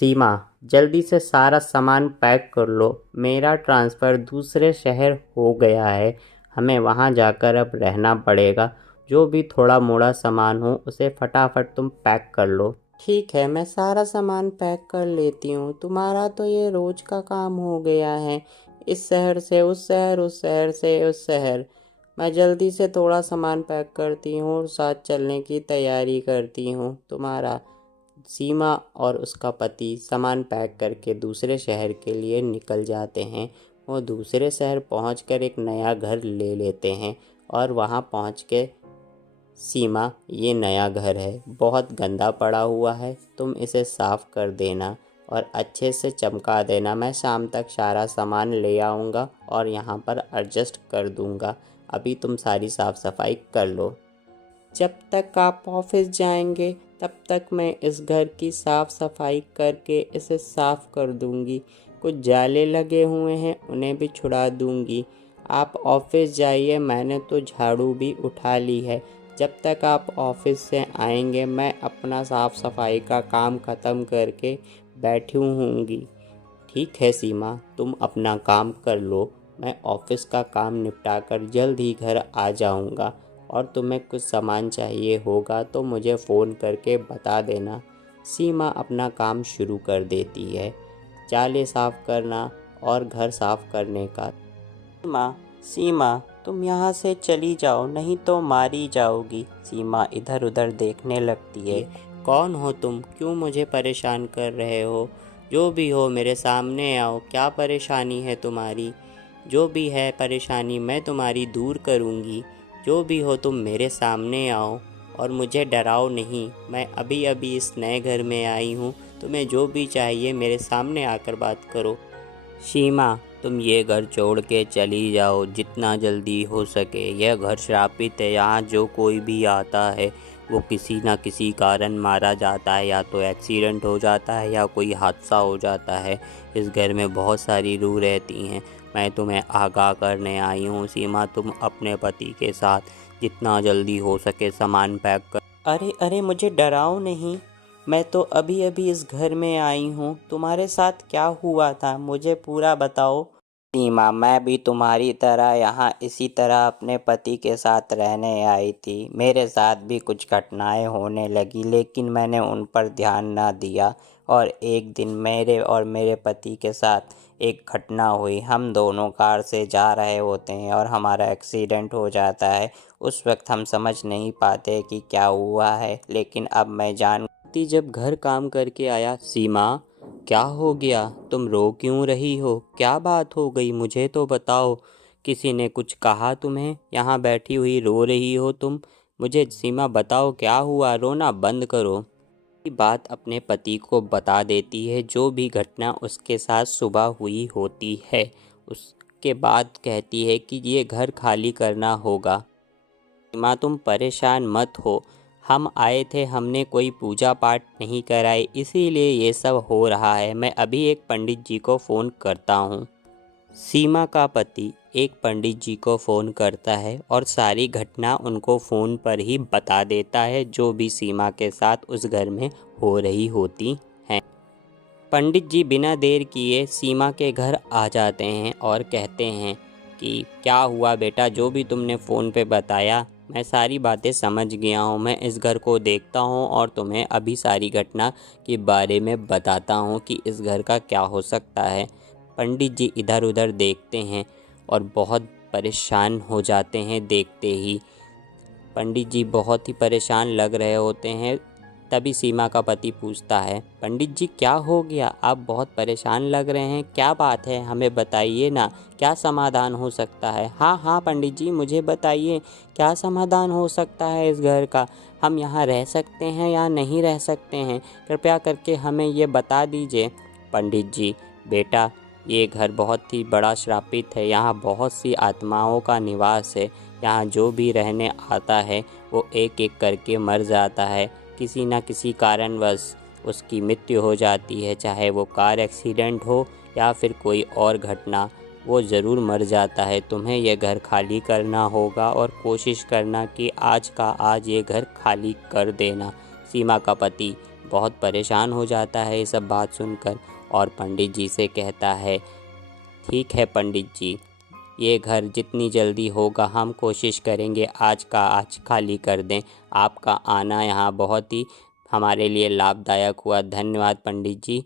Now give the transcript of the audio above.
सीमा, जल्दी से सारा सामान पैक कर लो। मेरा ट्रांसफ़र दूसरे शहर हो गया है, हमें वहाँ जाकर अब रहना पड़ेगा। जो भी थोड़ा मोड़ा सामान हो उसे फटाफट तुम पैक कर लो। ठीक है, मैं सारा सामान पैक कर लेती हूँ। तुम्हारा तो ये रोज़ का काम हो गया है, इस शहर से उस शहर, उस शहर से उस शहर। मैं जल्दी से थोड़ा सामान पैक करती हूँ और साथ चलने की तैयारी करती हूँ। तुम्हारा सीमा और उसका पति सामान पैक करके दूसरे शहर के लिए निकल जाते हैं। वो दूसरे शहर पहुंचकर एक नया घर ले लेते हैं और वहां पहुंच के सीमा, ये नया घर है, बहुत गंदा पड़ा हुआ है, तुम इसे साफ़ कर देना और अच्छे से चमका देना। मैं शाम तक सारा सामान ले आऊँगा और यहाँ पर एडजस्ट कर दूँगा। अभी तुम सारी साफ़ सफाई कर लो। जब तक आप ऑफिस जाएंगे तब तक मैं इस घर की साफ़ सफाई करके इसे साफ़ कर दूंगी। कुछ जाले लगे हुए हैं, उन्हें भी छुड़ा दूंगी। आप ऑफिस जाइए, मैंने तो झाड़ू भी उठा ली है। जब तक आप ऑफिस से आएंगे मैं अपना साफ़ सफाई का काम ख़त्म करके बैठी होंगी। ठीक है सीमा, तुम अपना काम कर लो। मैं ऑफिस का काम निपटा कर जल्द ही घर आ जाऊंगा और तुम्हें कुछ सामान चाहिए होगा तो मुझे फ़ोन करके बता देना। सीमा अपना काम शुरू कर देती है, जाले साफ़ करना और घर साफ़ करने का। सीमा, सीमा, तुम यहाँ से चली जाओ, नहीं तो मारी जाओगी। सीमा इधर उधर देखने लगती है। कौन हो तुम? क्यों मुझे परेशान कर रहे हो? जो भी हो मेरे सामने आओ। क्या परेशानी है तुम्हारी? जो भी है परेशानी मैं तुम्हारी दूर करूँगी। जो भी हो तुम मेरे सामने आओ और मुझे डराओ नहीं। मैं अभी अभी इस नए घर में आई हूँ। तुम्हें जो भी चाहिए मेरे सामने आकर बात करो। सीमा, तुम ये घर छोड़ के चली जाओ जितना जल्दी हो सके। यह घर श्रापित है, यहाँ जो कोई भी आता है वो किसी ना किसी कारण मारा जाता है, या तो एक्सीडेंट हो जाता है या कोई हादसा हो जाता है। इस घर में बहुत सारी रूह रहती हैं। मैं तुम्हें आगाह करने आई हूँ। सीमा, तुम अपने पति के साथ जितना जल्दी हो सके सामान पैक कर। अरे अरे, मुझे डराओ नहीं, मैं तो अभी अभी इस घर में आई हूँ। तुम्हारे साथ क्या हुआ था मुझे पूरा बताओ। सीमा, मैं भी तुम्हारी तरह यहाँ इसी तरह अपने पति के साथ रहने आई थी। मेरे साथ भी कुछ घटनाएं होने लगी, लेकिन मैंने उन पर ध्यान ना दिया। और एक दिन मेरे और मेरे पति के साथ एक घटना हुई। हम दोनों कार से जा रहे होते हैं और हमारा एक्सीडेंट हो जाता है। उस वक्त हम समझ नहीं पाते कि क्या हुआ है, लेकिन अब मैं जान जब घर काम करके आया। सीमा, क्या हो गया? तुम रो क्यों रही हो? क्या बात हो गई, मुझे तो बताओ। किसी ने कुछ कहा तुम्हें? यहाँ बैठी हुई रो रही हो तुम। मुझे सीमा बताओ क्या हुआ, रोना बंद करो। ये बात अपने पति को बता देती है, जो भी घटना उसके साथ सुबह हुई होती है। उसके बाद कहती है कि ये घर खाली करना होगा। सीमा, तुम परेशान मत हो। हम आए थे, हमने कोई पूजा पाठ नहीं कराई, इसीलिए ये सब हो रहा है। मैं अभी एक पंडित जी को फ़ोन करता हूँ। सीमा का पति एक पंडित जी को फ़ोन करता है और सारी घटना उनको फ़ोन पर ही बता देता है, जो भी सीमा के साथ उस घर में हो रही होती हैं। पंडित जी बिना देर किए सीमा के घर आ जाते हैं और कहते हैं कि क्या हुआ बेटा, जो भी तुमने फ़ोन पे बताया मैं सारी बातें समझ गया हूँ। मैं इस घर को देखता हूँ और तुम्हें अभी सारी घटना के बारे में बताता हूँ कि इस घर का क्या हो सकता है। पंडित जी इधर उधर देखते हैं और बहुत परेशान हो जाते हैं। देखते ही पंडित जी बहुत ही परेशान लग रहे होते हैं। तभी सीमा का पति पूछता है, पंडित जी क्या हो गया? आप बहुत परेशान लग रहे हैं, क्या बात है? हमें बताइए ना, क्या समाधान हो सकता है? हाँ हाँ पंडित जी, मुझे बताइए क्या समाधान हो सकता है इस घर का? हम यहाँ रह सकते हैं या नहीं रह सकते हैं? कृपया करके हमें ये बता दीजिए। पंडित जी, बेटा ये घर बहुत ही बड़ा श्रापित है, यहाँ बहुत सी आत्माओं का निवास है। यहाँ जो भी रहने आता है वो एक एक करके मर जाता है। किसी न किसी कारणवश उसकी मृत्यु हो जाती है, चाहे वो कार एक्सीडेंट हो या फिर कोई और घटना, वो ज़रूर मर जाता है। तुम्हें यह घर खाली करना होगा और कोशिश करना कि आज का आज ये घर खाली कर देना। सीमा का पति बहुत परेशान हो जाता है ये सब बात सुनकर और पंडित जी से कहता है, ठीक है पंडित जी, ये घर जितनी जल्दी होगा हम कोशिश करेंगे आज का आज खाली कर दें। आपका आना यहाँ बहुत ही हमारे लिए लाभदायक हुआ। धन्यवाद पंडित जी।